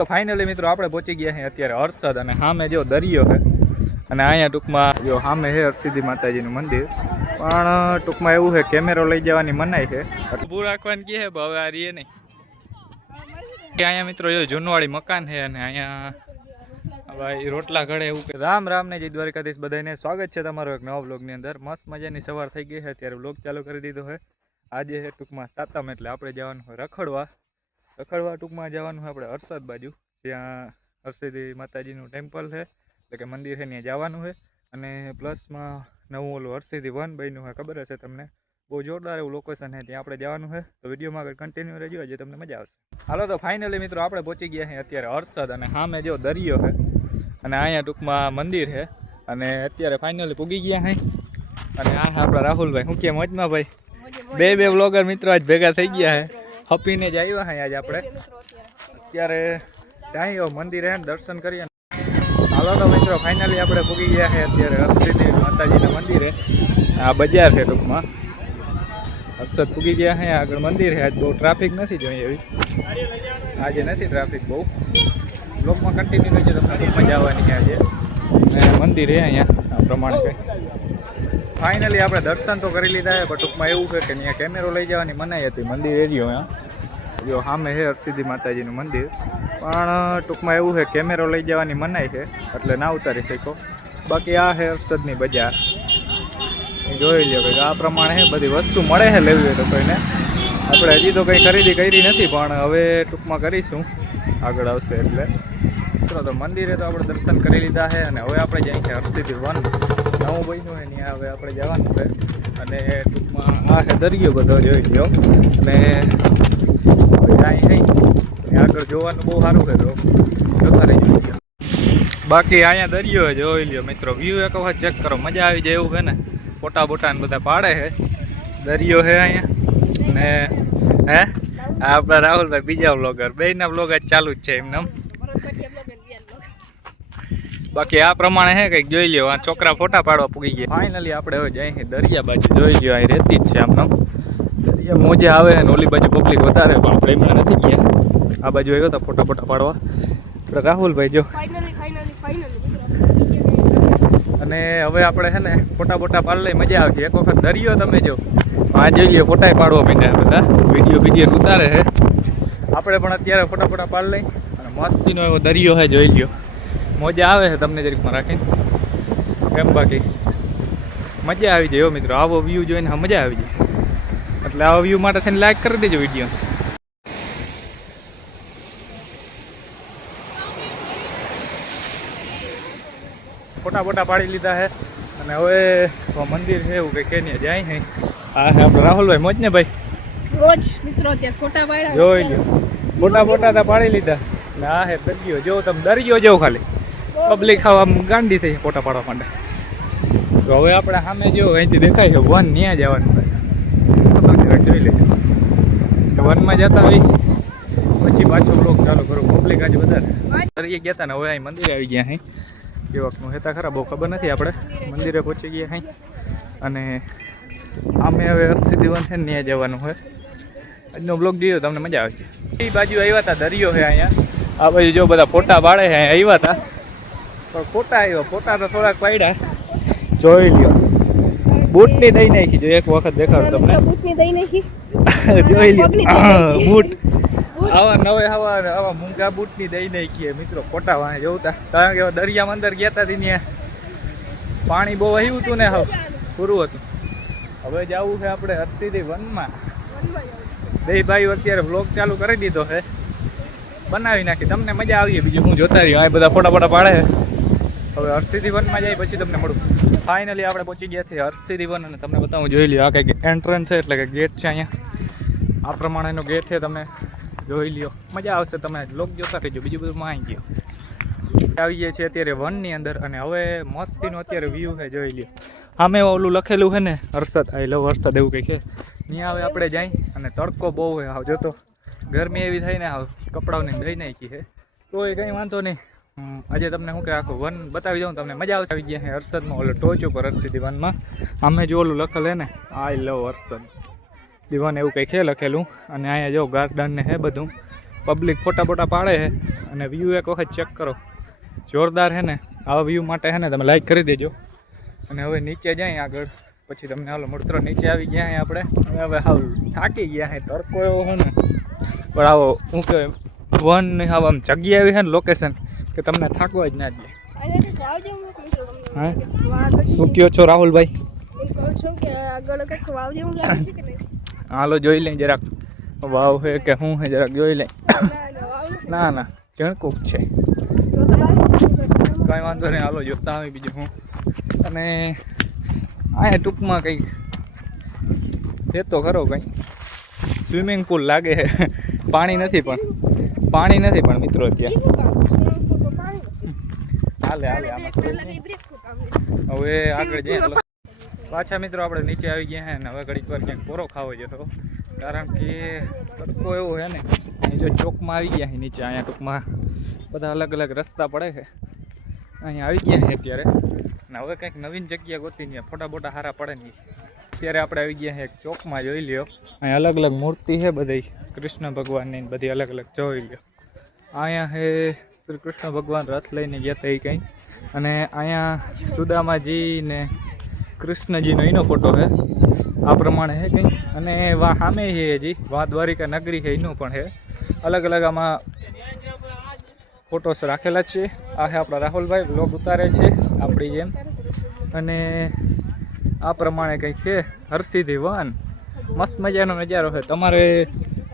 તો ફાઇનલી મિત્રો આપણે પહોંચી ગયા છીએ અત્યારે હર્ષદ અને સામે જો દરિયો છે અને અહીંયા ટૂંકમાં જો સામે છે હરસિદ્ધિ માતાજીનું મંદિર પણ ટૂંકમાં એવું છે કેમેરો લઈ જવાની મનાઈ છે ઊભું રાખવાની કહે છે હવે આ રીએ નહીં અહીંયા મિત્રો જો જૂનવાડી મકાન છે અને અહીંયા ભાઈ રોટલા ઘડે એવું કે રામ રામ ને જય દ્વારકાધીશ બધાને સ્વાગત છે તમારો એક નવા વ્લોગની અંદર મસ્ત મજાની સવાર થઈ ગઈ છે ત્યારે વ્લોગ ચાલુ કરી દીધો છે આજે છે ટૂંકમાં સાતમ એટલે આપણે જવાનું હોય રખડવા ટૂંકમાં જવાનું હોય આપણે હર્ષદ બાજુ ત્યાં હરસિદ્ધિ માતાજીનું ટેમ્પલ છે એટલે કે મંદિર છે ત્યાં જવાનું છે અને પ્લસમાં નવું ઓલું હરસિદ્ધિ વન બન્યું હોય ખબર હશે તમને બહુ જોરદાર એવું લોકેશન છે ત્યાં આપણે જવાનું છે તો વિડીયોમાં આગળ કન્ટિન્યુ રહેજો આજે તમને મજા આવશે હાલો તો ફાઇનલી મિત્રો આપણે પહોંચી ગયા છીએ અત્યારે હર્ષદ અને સામે જો દરિયો છે અને અહીંયા ટૂંકમાં મંદિર છે અને અત્યારે ફાઇનલી પૂગી ગયા છે અને આ આપણા રાહુલભાઈ શું કે મોજમાં ભાઈ બે વ્લોગર મિત્રો આજ ભેગા થઈ ગયા છે હપીને જ આવ્યા છે આજે આપણે અત્યારે જાય મંદિર છે દર્શન કરીએ હાલો તો મિત્રો ફાઇનલી આપણે પૂગી ગયા છે અત્યારે હરસિદ્ધિ માતાજીના મંદિરે આ બજાર છે ટૂંકમાં હર્ષદ પૂગી ગયા છે આગળ મંદિર છે આજ બહુ ટ્રાફિક નથી જોઈએ એવી આજે નથી ટ્રાફિક બહુ બ્લોકમાં કન્ટિન્યુ કરજો તમને મજા આવવાની છે આજે અને મંદિર છે અહીંયા આ પ્રમાણે કંઈ ફાઇનલી આપણે દર્શન તો કરી લીધા છે પણ ટૂંકમાં એવું છે કે અહીંયા કેમેરો લઈ જવાની મનાઈ હતી મંદિર એરિયો અહીંયા જો સામે છે હરસિદ્ધિ માતાજીનું મંદિર પણ ટૂંકમાં એવું છે કેમેરો લઈ જવાની મનાઈ છે એટલે ના ઉતારી શકો બાકી આ છે હર્ષદની બજાર જોઈ લ્યો કે આ પ્રમાણે છે બધી વસ્તુ મળે છે લેવી હોય તો કોઈને આપણે હજી તો કંઈ ખરીદી કરી નથી પણ હવે ટૂંકમાં કરીશું આગળ આવશે એટલે ચલો તો મંદિરે તો આપણે દર્શન કરી લીધા છે અને હવે આપણે જઈએ છીએ હરસિદ્ધિ વન નવું બન્યું હોય ત્યાં હવે આપણે જવાનું છે અને ટૂંકમાં આ છે દરિયો બધો જોઈ લ્યો અને અહીં નહીં આગળ જોવાનું બહુ સારું છે તો જોતા રહી ગયો બાકી અહીંયા દરિયો જોઈ લ્યો મિત્રો વ્યૂ એક વખત ચેક કરો મજા આવી જાય એવું છે ને ફોટા બોટા ને બધા પાડે છે દરિયો છે અહીંયા ને હે આપણા રાહુલભાઈ બીજા વ્લોગર બેના વ્લોગ જ ચાલુ જ છે એમને બાકી આ પ્રમાણે હે કંઈક જોઈ લ્યો આ છોકરા ફોટા પાડવા પૂગી ગયા ફાઇનલી આપણે હવે જઈએ દરિયા બાજુ જોઈ લ્યો અહીં રહેતી જ છે આમને દરિયા મોજા આવે ને ઓલી બાજુ પબ્લિક વધારે પણ આપણે એમણે નથી ગયા આ બાજુ આવ્યો હતા ફોટા પાડવા આપણે રાહુલભાઈ જો અને હવે આપણે છે ને ફોટા પાડી લઈ મજા આવશે એક વખત દરિયો તમે જો આ જોઈ લ્યો ફોટા પાડવા માંડ્યા બધા વિડીયો ઉતારે છે આપણે પણ અત્યારે ફોટા પાડી લઈ અને મસ્તીનો એવો દરિયો છે જોઈ લ્યો મજા આવે છે તમને જરીકમાં રાખીને કેમ બાકી મજા આવી જાય મિત્રો આવો વ્યૂ જોઈને મજા આવી જાય એટલે આવા વ્યૂ માટે થઈને લાઈક કરી દેજો વિડીયો ફોટા પાડી લીધા છે અને હવે મંદિર છે એવું કંઈ કે નહીં જાય છે આ છે આપણે રાહુલભાઈ મોજ ને ભાઈ રોજ મિત્રો અત્યારે ફોટા પાડ્યા જોઈ લ્યો ફોટા તો પાડી લીધા ને આ છે દરિયો જો તમે દરિયો જેવો ખાલી પબ્લિક આમ ગાંડી થઈ ફોટા પાડવા માટે તો હવે આપણે સામે જો અહીંથી દેખાય છે વન ત્યાં જવાનું જોઈ લેજો વનમાં જતા હોય પછી પાછો બ્લોગ ચાલુ કરો પબ્લિક આજે વધારે દરિયે ગયા હતા ને હવે અહીં મંદિરે આવી ગયા અહીં કેવાકનું હેતા ખરા બહુ ખબર નથી આપણે મંદિરે પહોંચી ગયા અહીં અને આમે હવે હરસિદ્ધિ વન છે ને ત્યાં જવાનું હોય આજનો બ્લોગ જોયો તમને મજા આવે છે એ બાજુ આવ્યા હતા દરિયો છે અહીંયા આ બાજુ જો બધા ફોટા પાડે છે આવ્યા હતા પણ ફોટા તો થોડાક પાડ્યા જોઈ લ્યો બૂટની દઈ નાખી જો એક વખત દેખાડો તમને જોઈ લ્યો બૂટ આવા મૂંગા બૂટની દઈ નાખીએ મિત્રો ફોટા વાંહે જોતા કારણ કે દરિયામાં અંદર ગયા હતા ત્યાં પાણી બહુ આવ્યું હતું ને હવે પૂરું હતું હવે જવું છે આપણે હરસિદ્ધિ વનમાં બે ભાઈ અત્યારે વ્લોગ ચાલુ કરી દીધો છે બનાવી નાખી તમને મજા આવીએ બીજું હું જોતા રહ્યો આ બધા ફોટા પાડે છે હવે હરસિદ્ધિ વનમાં જાય પછી તમને મળું ફાઇનલી આપણે પહોંચી ગયા છીએ હરસિદ્ધિ વન અને તમને બતાવું જોઈ લ્યો આ કંઈક એન્ટ્રન્સ છે એટલે કે ગેટ છે અહીંયા આ પ્રમાણેનો ગેટ છે તમે જોઈ લ્યો મજા આવશે તમે વ્લોગ જોતા રહેજો બીજું બધું માં આવી ગયો આવી ગયા છે અત્યારે વનની અંદર અને હવે મસ્તીનો અત્યારે વ્યૂ છે જોઈ લ્યો આમે ઓલું લખેલું છે ને હર્ષદ આઈ લવ હર્ષદ એવું કંઈક છે ત્યાં હવે આપણે જાય અને તડકો બહુ હોય આવ જોતો ગરમી એવી થાય ને આવ કપડાઓની દઈ નાખી છે તો એ કંઈ વાંધો નહીં આજે તમને શું કે આખું વન બતાવી દઉં તમને મજા આવશે આવી ગયા છે હર્ષદમાં ઓલો ટોચ ઉપર હરસિદ્ધિ વનમાં આમે જો ઓલું લખેલ છે ને આઈ લવ હર્ષદ દીવાન એવું કંઈક છે લખેલું અને અહીંયા જો ગાર્ડન ને છે બધું પબ્લિક ફોટા બોટા પાડે છે અને વ્યૂ એક વખત ચેક કરો, જોરદાર છે ને. આવા વ્યૂ માટે છે ને તમે લાઈક કરી દેજો. અને હવે નીચે જાય આગળ, પછી તમને હાલો મિત્રો નીચે આવી ગયા આપણે. હવે હાવ થાકી ગયા છે, તડકો એવો છે ને. પણ આવો શું કહેવાય, વન હાવ આમ જગ્યા એવી છે ને લોકેશન કે તમને થાકવા જ ના દે. હા શું કહો છો રાહુલભાઈ? હાલો જોઈ લઈ જરાક વાવ છે કે શું છે, જરાક જોઈ લઈ. ના ના જણકુક છે, કાંઈ વાંધો નહીં. હાલો જોતા આવી બીજું હું. અને અહીંયા ટૂંકમાં કંઈક એ તો ખરો કંઈ સ્વિમિંગ પુલ લાગે છે. પાણી નથી પણ મિત્રો ત્યાં હાલે આમાં હવે આગળ જઈએ. પાછા મિત્રો આપણે નીચે આવી ગયા છે ને હવે ઘડીક વાર ક્યાંક પોરો ખાવો જતો, કારણ કે તડકો એવો છે ને. જો ચોકમાં આવી ગયા છે નીચે, અહીંયા ટૂંકમાં બધા અલગ અલગ રસ્તા પડે છે. અહીંયા આવી ગયા છે અત્યારે ને હવે કંઈક નવીન જગ્યા ગોતી ને ફોટા બોટા સારા પડે નહીં. અત્યારે આપણે આવી ગયા છે એક ચોકમાં, જોઈ લ્યો. અહીંયા અલગ અલગ મૂર્તિ છે બધી કૃષ્ણ ભગવાનની, બધી અલગ અલગ જોઈ લ્યો. અહીંયા છે શ્રી કૃષ્ણ ભગવાન રથ લઈને ગયા હતા એ કંઈ, અને અહીંયા સુદામાજી ને કૃષ્ણજીનો એનો ફોટો છે આ પ્રમાણે છે કંઈ. અને વા સામે છે હજી વા દ્વારિકા નગરી છે એનું પણ છે. અલગ અલગ આમાં ફોટોસ રાખેલા છે. આ છે આપણા રાહુલભાઈ, બ્લોગ ઉતારે છે આપણી જેમ. અને આ પ્રમાણે કંઈક છે હરસિદ્ધિ વન. મસ્ત મજાનો નજારો છે. તમારે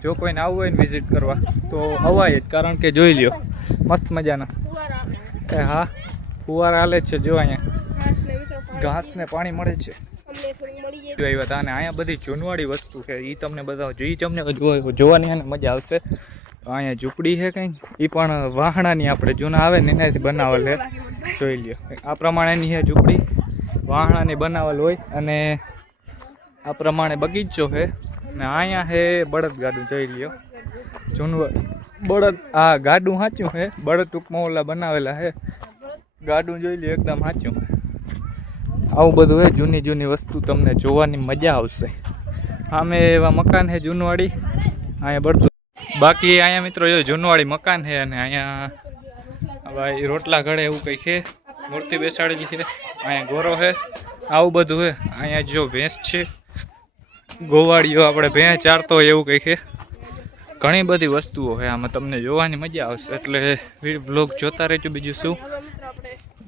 જો કોઈને આવવું હોય ને વિઝિટ કરવા તો અવાય જ, કારણ કે જોઈ લ્યો મસ્ત મજાનો. હા ફુવારા હાલે છે જો, અહીંયા ઘાસ ને પાણી મળે છે. આવ્યા હતા અને અહીંયા બધી જૂનવાડી વસ્તુ છે એ તમને બધા જોઈ, તમને જોવાની અને મજા આવશે. અહીંયા ઝૂંપડી છે કંઈક, એ પણ વાહણાની આપણે જૂના આવે ને એનાથી બનાવેલ છે. જોઈ લ્યો આ પ્રમાણેની છે ઝૂંપડી, વાહણાની બનાવેલ હોય. અને આ પ્રમાણે બગીચો છે. ને અહીંયા છે બળદ ગાડું, જોઈ લ્યો જૂનું બળદ. આ ગાડું સાચું છે, બળદ ટૂંકમાં ઓલા બનાવેલા છે. ગાડું જોઈ લ્યો એકદમ સાચું. આવું બધું છે, જૂની જૂની વસ્તુ તમને જોવાની મજા આવશે. આમે એવા મકાન છે જૂનવાડી, અહીંયા બધું. બાકી અહીંયા મિત્રો જો જૂનવાડી મકાન છે અને અહીંયા ભાઈ રોટલા ઘડે એવું કંઈ છે, મૂર્તિ બેસાડેલી છે. અહીંયા ગોરો છે, આવું બધું છે. અહીંયા જો ભેંસ છે, ગોવાળીઓ આપણે ભેંસ ચારતો હોય એવું કંઈ છે. ઘણી બધી વસ્તુઓ છે આમાં, તમને જોવાની મજા આવશે. એટલે બ્લોગ જોતા રહેજો. બીજું શું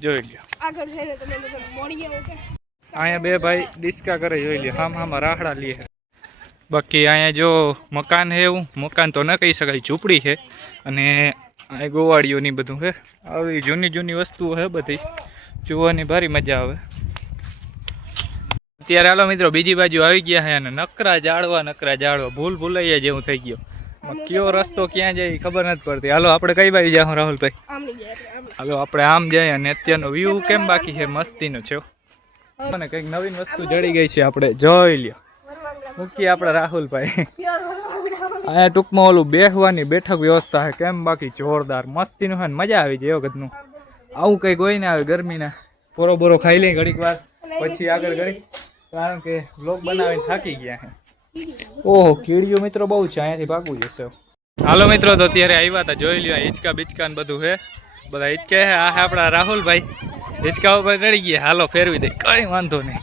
જોઈ લ્યો. અહીંયા બે ભાઈ ડિસ્કા કરે, જોઈ લ્યો. આમાં રાહડા લે. બાકી અહીંયા જો મકાન છે, એવું મકાન તો ન કહી શકાય, ઝૂંપડી છે. અને આ ગોવાળીઓની બધું છે. આવી જૂની જૂની વસ્તુઓ છે બધી, જોવાની ભારી મજા આવે. અત્યારે હાલો મિત્રો બીજી બાજુ આવી ગયા છે અને નકરા જાળવા ભૂલ ભૂલાઈ જેવું થઈ ગયો. કયો રસ્તો ક્યાં જાય ખબર નથી પડતી. હાલો આપણે કઈ બાજુ જાઉં રાહુલભાઈ? હાલો આપણે આમ જઈએ. અને અત્યારનો વ્યૂ કેમ બાકી છે, મસ્તીનો છે. મને કંઈક નવીન વસ્તુ જડી ગઈ છે, આપણે જોઈ લ્યો. મૂકીએ આપણે રાહુલભાઈ. અહીંયા ટૂંકમાં ઓલું બેસવાની બેઠક વ્યવસ્થા છે. કેમ બાકી જોરદાર મસ્તીનું છે ને, મજા આવી જાય વખતનું. આવું કંઈક હોય ને આવે ગરમીના. બોરો ખાઈ લઈ ઘડીક વાર, પછી આગળ ઘડી, કારણ કે બ્લોગ બનાવીને થાકી ગયા છે. ઓહો કીડીઓ મિત્રો બહુ છે, અહીંયાથી ભાગવું જશે. હાલો મિત્રો તો અત્યારે આવ્યા હતા, જોઈ લ્યો હિંચકા બિચકા બધું છે. બધા હિંચકે છે. આ છે આપણા રાહુલભાઈ, હિંચકા ઉપર ચડી ગયા. હાલો ફેરવી દે, કઈ વાંધો નહીં.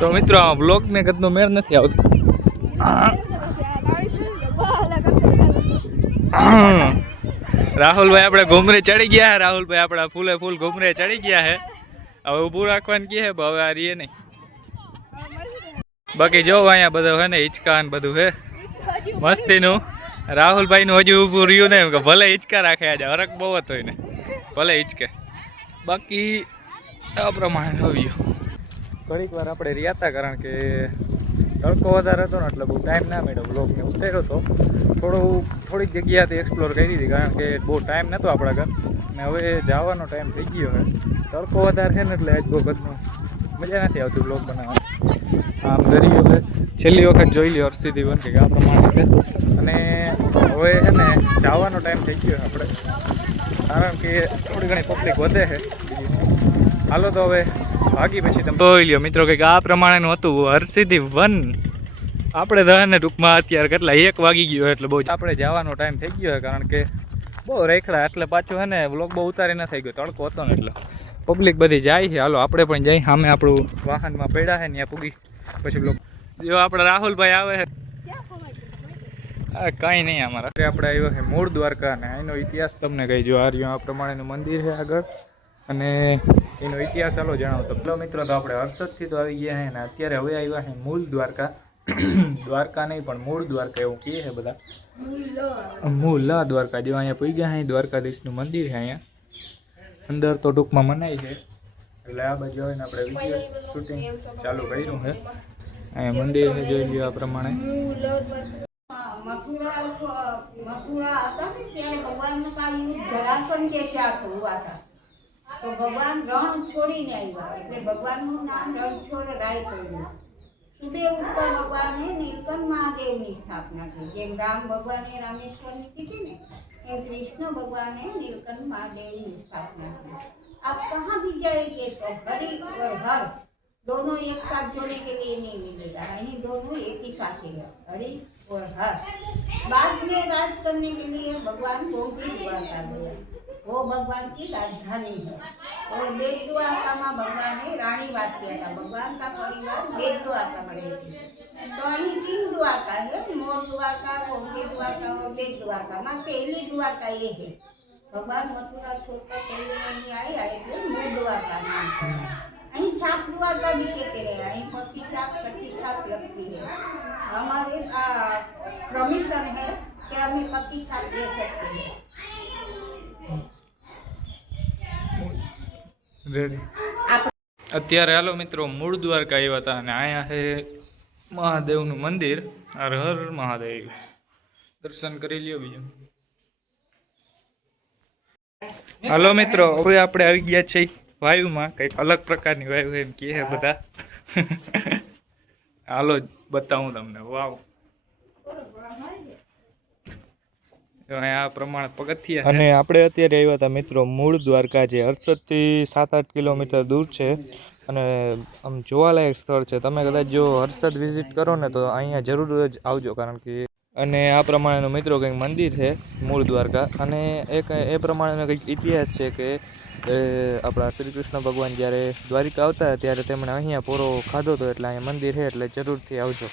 તો મિત્રો આ બ્લોગ ને કદનો મેળ નથી આવતો. રાહુલભાઈ આપણે ઘૂમરે ચડી ગયા છે. રાહુલભાઈ આપણા ફૂલે ફૂલ ઘૂમરે ચડી ગયા છે. હવે ઊભું રાખવાનું કહે, હવે આ રીએ નહીં. બાકી જો અહીંયા બધું છે ને હિંચકા ને બધું છે મસ્તીનું. રાહુલભાઈનું હજુ ઊભું રહ્યું ને, ભલે હિંચકા રાખે, આજે હરક બહુ હતો એને, ભલે હિંચકે. બાકી આ પ્રમાણે આવ્યું. ઘડીક વાર આપણે રહ્યા હતા, કારણ કે તડકો વધારે હતો ને એટલે બહુ ટાઈમ ના મળ્યો. બ્લોગને ઉતાર્યો હતો, થોડીક જગ્યાથી એક્સપ્લોર કરી હતી, કારણ કે બહુ ટાઈમ નહોતો આપણા ઘર. ને હવે જવાનો ટાઈમ થઈ ગયો છે. તડકો વધારે છે ને એટલે આજ બહુ બધું મજા નથી આવતી બ્લોગ બનાવવાની. આમ દરિયો છે, છેલ્લી વખત જોઈ લ્યો હરસિદ્ધિ વન કે આ પ્રમાણે છે. અને હવે છે ને જવાનો ટાઈમ થઈ ગયો આપણે, કારણ કે થોડી ઘણી પબ્લિક વધે છે. હાલો તો હવે ભાગી પછી તમે જોઈ લ્યો મિત્રો કંઈક આ પ્રમાણેનું હતું હરસિદ્ધિ વન. આપણે દહને ટૂંકમાં અત્યારે કેટલા 1 વાગી ગયો એટલે બહુ આપણે જવાનો ટાઈમ થઈ ગયો છે કારણ કે બહુ રેખડા એટલે પાછું હે ને વ્લોગ બહુ ઉતારી ન થઈ ગયો તડકો હતો ને એટલે પબ્લિક બધી જાય છે. હાલો આપણે પણ જઈ સામે આપણું વાહનમાં પડ્યા છે ને ત્યાં પૂગી પછી વ્લોગ જો આપણે રાહુલભાઈ આવે છે. ક્યાં ખવાય છે? હા કાંઈ નહીં અમારા આપણે આવ્યો છે મૂળ દ્વારકા ને એનો ઇતિહાસ તમને કહી જો આ રહ્યું આ પ્રમાણેનું મંદિર છે આગળ અને એનો ઇતિહાસ ચાલો જણાવતો. પેલો મિત્રો તો આપણે હર્ષદથી તો આવી ગયા છે ને અત્યારે હવે આવ્યા છે મૂળ દ્વારકા. દ્વારકા નહીં પણ મૂળ દ્વારકા એવું કહે છે બધા. મૂળ દ્વારકા જેવા અહીંયા પહોંચી ગયા છે. દ્વારકાધીશનું મંદિર છે અહીંયા અંદર તો ટૂંકમાં મનાય છે એટલે આ બાજુ આવીને આપણે વિડીયો શૂટિંગ ચાલુ કર્યું છે. અહીંયા મંદિર છે જોઈ લ્યો આ પ્રમાણે. मथुरा आता है ત્યારે ભગવાનનું કાર્ય જરાસંઘ के साथ हुआ था तो भगवान रण छोड़ीने આવ્યા એટલે ભગવાનનું નામ રણછોડ રાય પડ્યું. સુદેવ ઉપર ભગવાને નીલકંઠ મહાદેવની સ્થાપના કરી. જેમ રામ ભગવાને રામેશ્વરની કીધી ને એમ કૃષ્ણ ભગવાને નીલકંઠ મહાદેવની સ્થापना की. आप कहाँ भी जाएंगे तो हरि और हर दोनों एक साथ जोड़ने के लिए नहीं मिलेगा. यही दोनों एक ही साथ है हरि और हर. बाद में राज करने के लिए भगवान गोपी द्वारका गए. वो भगवान की राजधानी है और बेट द्वारका में भगवान ने रानी वास किया था. भगवान का परिवार बेट द्वारका में रहती है. तो अही 3 द्वारका है मोर द्वारका गोपी द्वारका और बेट द्वारका में पहली द्वारका ये है. भगवान मथुरा छोड़कर पहले अही आया એટલે મૂળ દ્વારકા નામ है. अही छाप द्वारका भी कहते रहे. अही पक्की छाप कच्ची छाप लगती है. हमारे परमिशन है कि हमें पक्की छाप दे सकते हैं. રેડી અત્યારે હાલો મિત્રો મૂળ દ્વારકા આવ્યા હતા અને અહીંયા છે મહાદેવનું મંદિર. હર હર મહાદેવ દર્શન કરી લ્યો બીજું. હાલો મિત્રો હવે આપણે આવી ગયા છીએ વાયુમાં. કંઈક અલગ પ્રકારની વાયુ એમ કહે છે બધા. હાલો બતાવું તમને. વાવ અહીંયા આ પ્રમાણે પગથિયા. અને આપણે અત્યારે આવ્યા હતા મિત્રો મૂળ દ્વારકા જે હર્ષદથી 7-8 કિલોમીટર દૂર છે અને આમ જોવાલાયક સ્થળ છે. તમે કદાચ જો હર્ષદ વિઝિટ કરો ને તો અહીંયા જરૂર જ આવજો કારણ કે અને આ પ્રમાણેનું મિત્રો કંઈક મંદિર છે મૂળ દ્વારકા અને એક એ પ્રમાણેનો કંઈક ઇતિહાસ છે કે આપણા શ્રી કૃષ્ણ ભગવાન જ્યારે દ્વારિકા આવતા ત્યારે તેમણે અહીંયા પોરો ખાધો હતો એટલે અહીંયા મંદિર છે એટલે જરૂરથી આવજો.